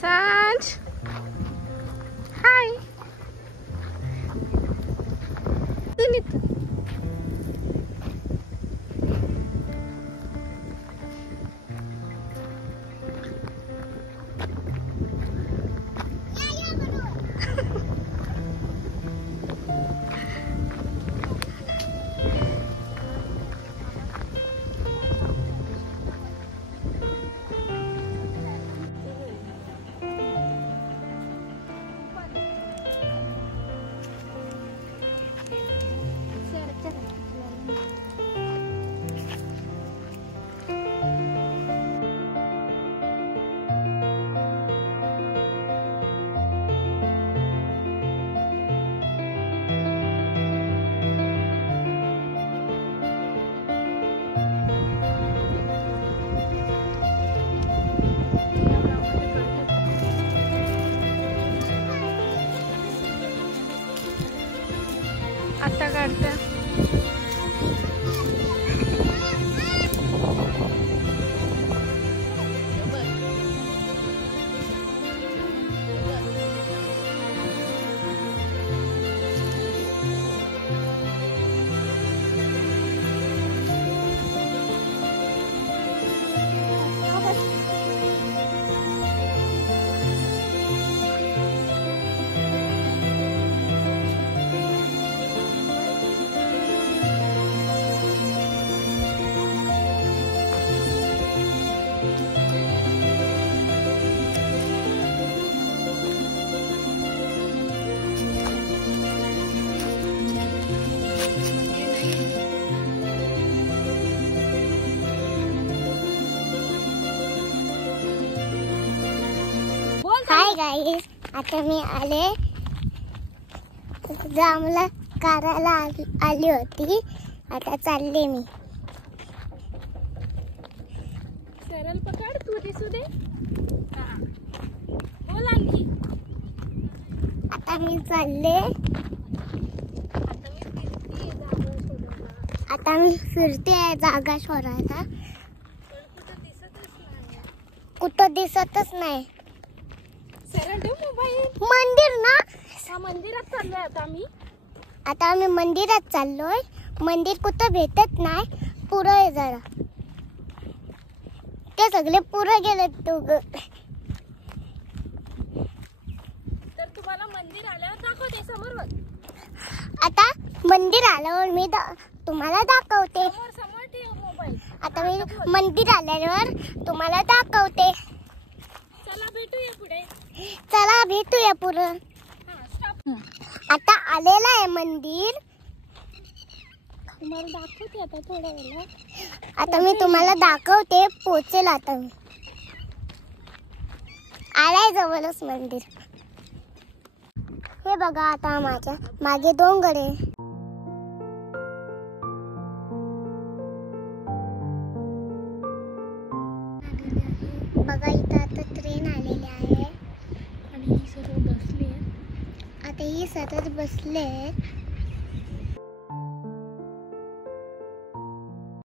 सांज हाय सुनीत आता काढते हाय गाईस, आता मी आले जांभळा काढायला आली होती. आता चालले मी. सरळ पकड तू दिसू दे. बोल आणखी. आता मी चालले. आता मी फिरते जागा शोधायला. कुठं दिसतच नाही. सरळ ठेव मोबाईल. मंदिर ना. हा मंदिरात चाललोय आता आम्ही. आता आम्ही मंदिरात चाललोय. मंदिर कुठं भेटत नाही. पुढं आहे जरा. ते सगळे पुढे गेले. तर तुम्हाला मंदिर आल्यावर दाखवते समोर बघ. आता मंदिर आल्यावर मी तुम्हाला दाखवते. समोर समोर ठेव मोबाईल. आता मी मंदिर आल्यावर तुम्हाला दाखवते. चला भेटूया पुढे. चला भेटूया पुढे. हा स्टॉप. आता आलेला आहे मंदिर. तुम्हाला दाखवते आता थोड्या वेळात. आता मी तुम्हाला दाखवते. पोचेल आता मी. आलाय जवळच मंदिर. हे बघा आता माझ्या मागे डोंगर आहे. बघा इथं आता ट्रेन आलेली आहे. आणि ही सर्व बसली आहेत. आता ही सतत बसले आहेत.